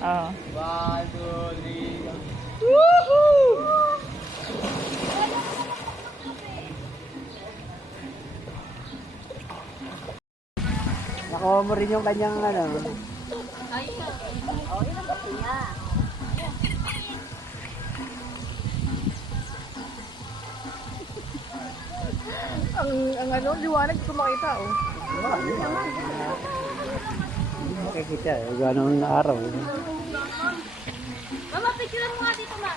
Oo. 1, 2, 3, go. Woohoo! Nakuha mo rin yung kanyang ano. Ang ano, liwanag ko makita, oh. Makikita eh, ganun araw. Mama, picture mo nga dito, ma.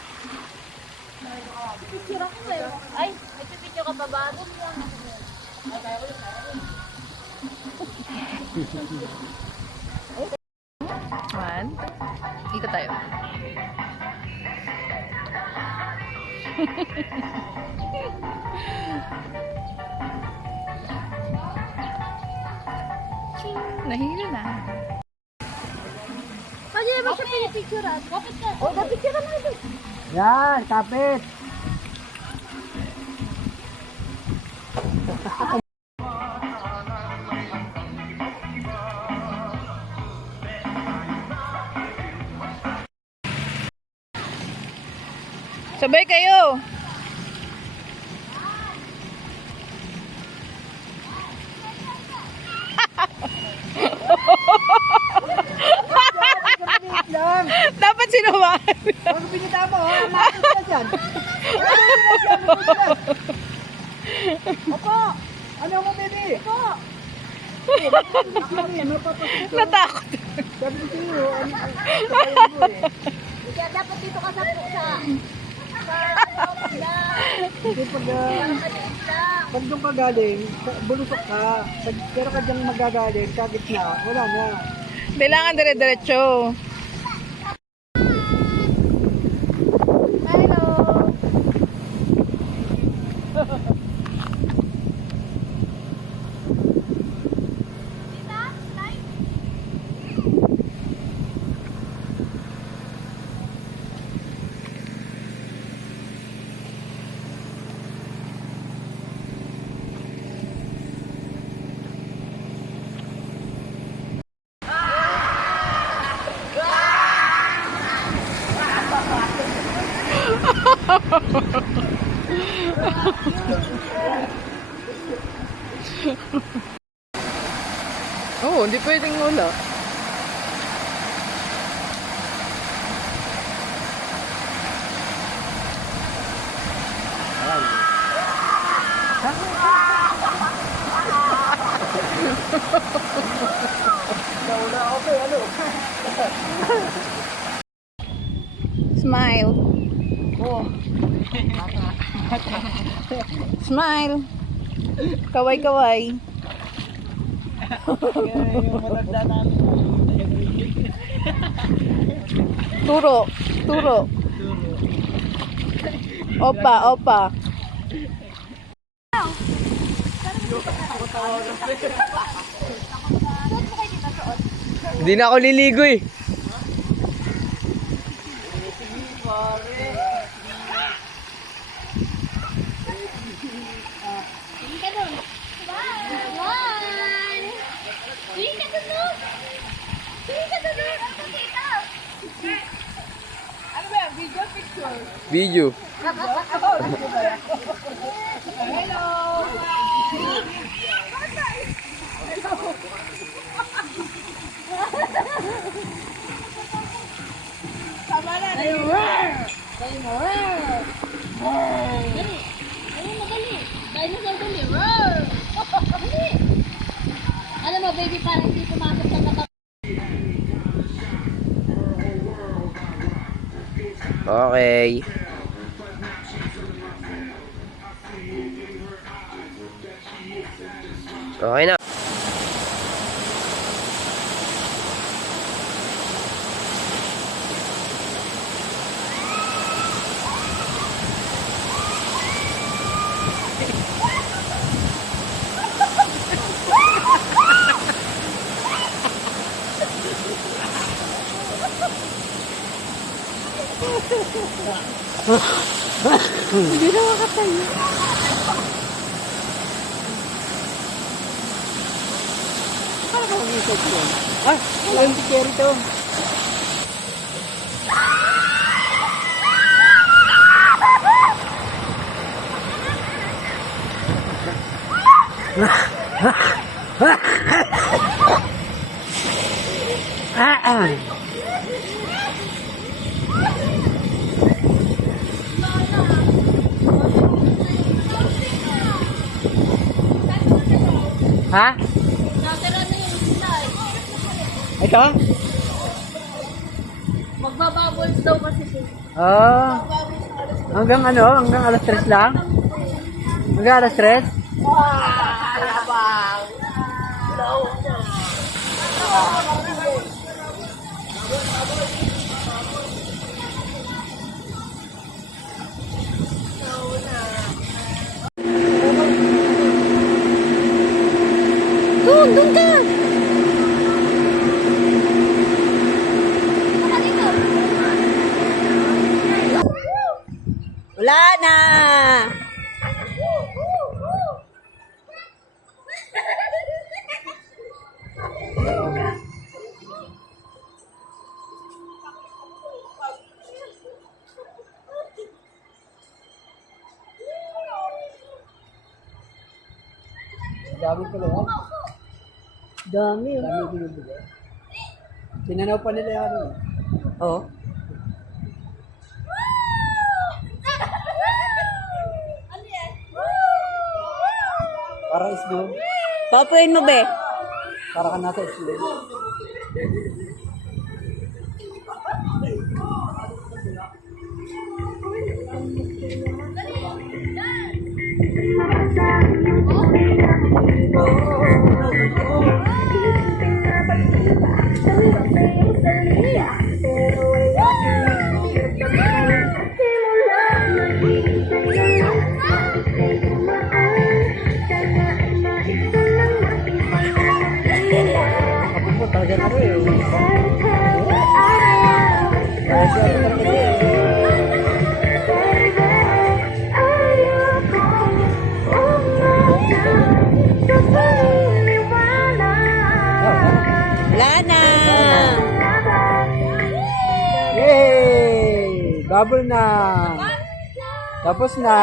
Picture ako sa'yo. Ay, nagpipicture ka pa ba? Doon mo lang ako. Man, ikot tayo. Nahilo na. Kasi ba siya pinipicturean? Bakit ka? O, napicturean mo ito. Yan, kapit. Sabay kayo. Lang. Dapat sinumaan. Ano pinita mo? Makakit ka dyan. Opo. Ano mo, baby? Opo. Natakot. Sabi ko sa'yo, ano kayo mo eh. Kaya dapat dito ka sa puksa. Hindi pag, pag doon ka galing, bulusok ka. Pero ka dyan magagaling, sa gitna, wala na. Kailangan dire-diretso. Hello. Oo, hindi pwedeng wala. Nauna ako kay ano. Smile. Oh. Smile. Kaway-kaway. Yung matanda namin. Turo. Turo. Opa, opa. Hindi na ako liligo eh. Tingin ka dun. One. Tingin ka dun, no? Tingin ka dun, no? Nakita. Ano ba yan? Video picture? Video. Tama na. Dali. Ayun, madali. Dinosaur, dali. Roar. Dali. Alam mo, baby, parang hindi pumasok sa mata. Okay. Okay na. Hindi na makatayo. Parang kang isip yun. Ah, walang tikeri to. Ha? Natira na yung isa eh. Ito? Magbabubbles daw kasi siya. Hanggang ano? Hanggang alas 3 lang? Hanggang alas 3? Doon ka! Wala na! Dami pala yan. Dami. Dami binibigay. Tinanaw pa nila yan. Oh. Para isdo. Papuin mo, be. Para ka nasa isdo. Kapag mo talaga na rin. Kaya siya rin talaga rin. Wala na! Yay! Bubble na! Tapos na!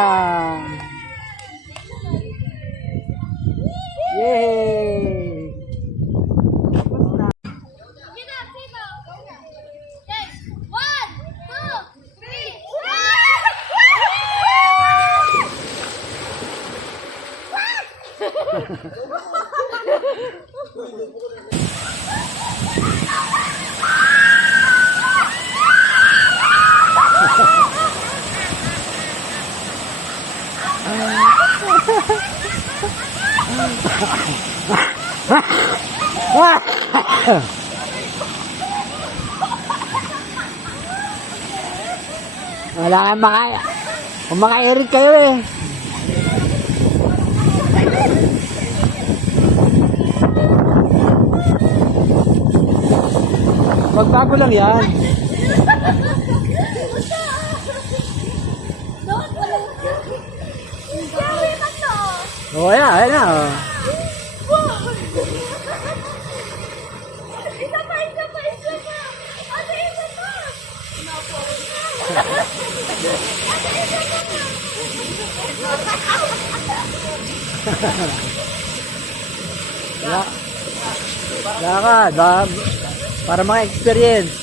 Yay! Wala kang makaya. Kumakain kayo eh. Magbago lang yan. Oh, ayan, ayan na. Oh. Lakad, para mga experience.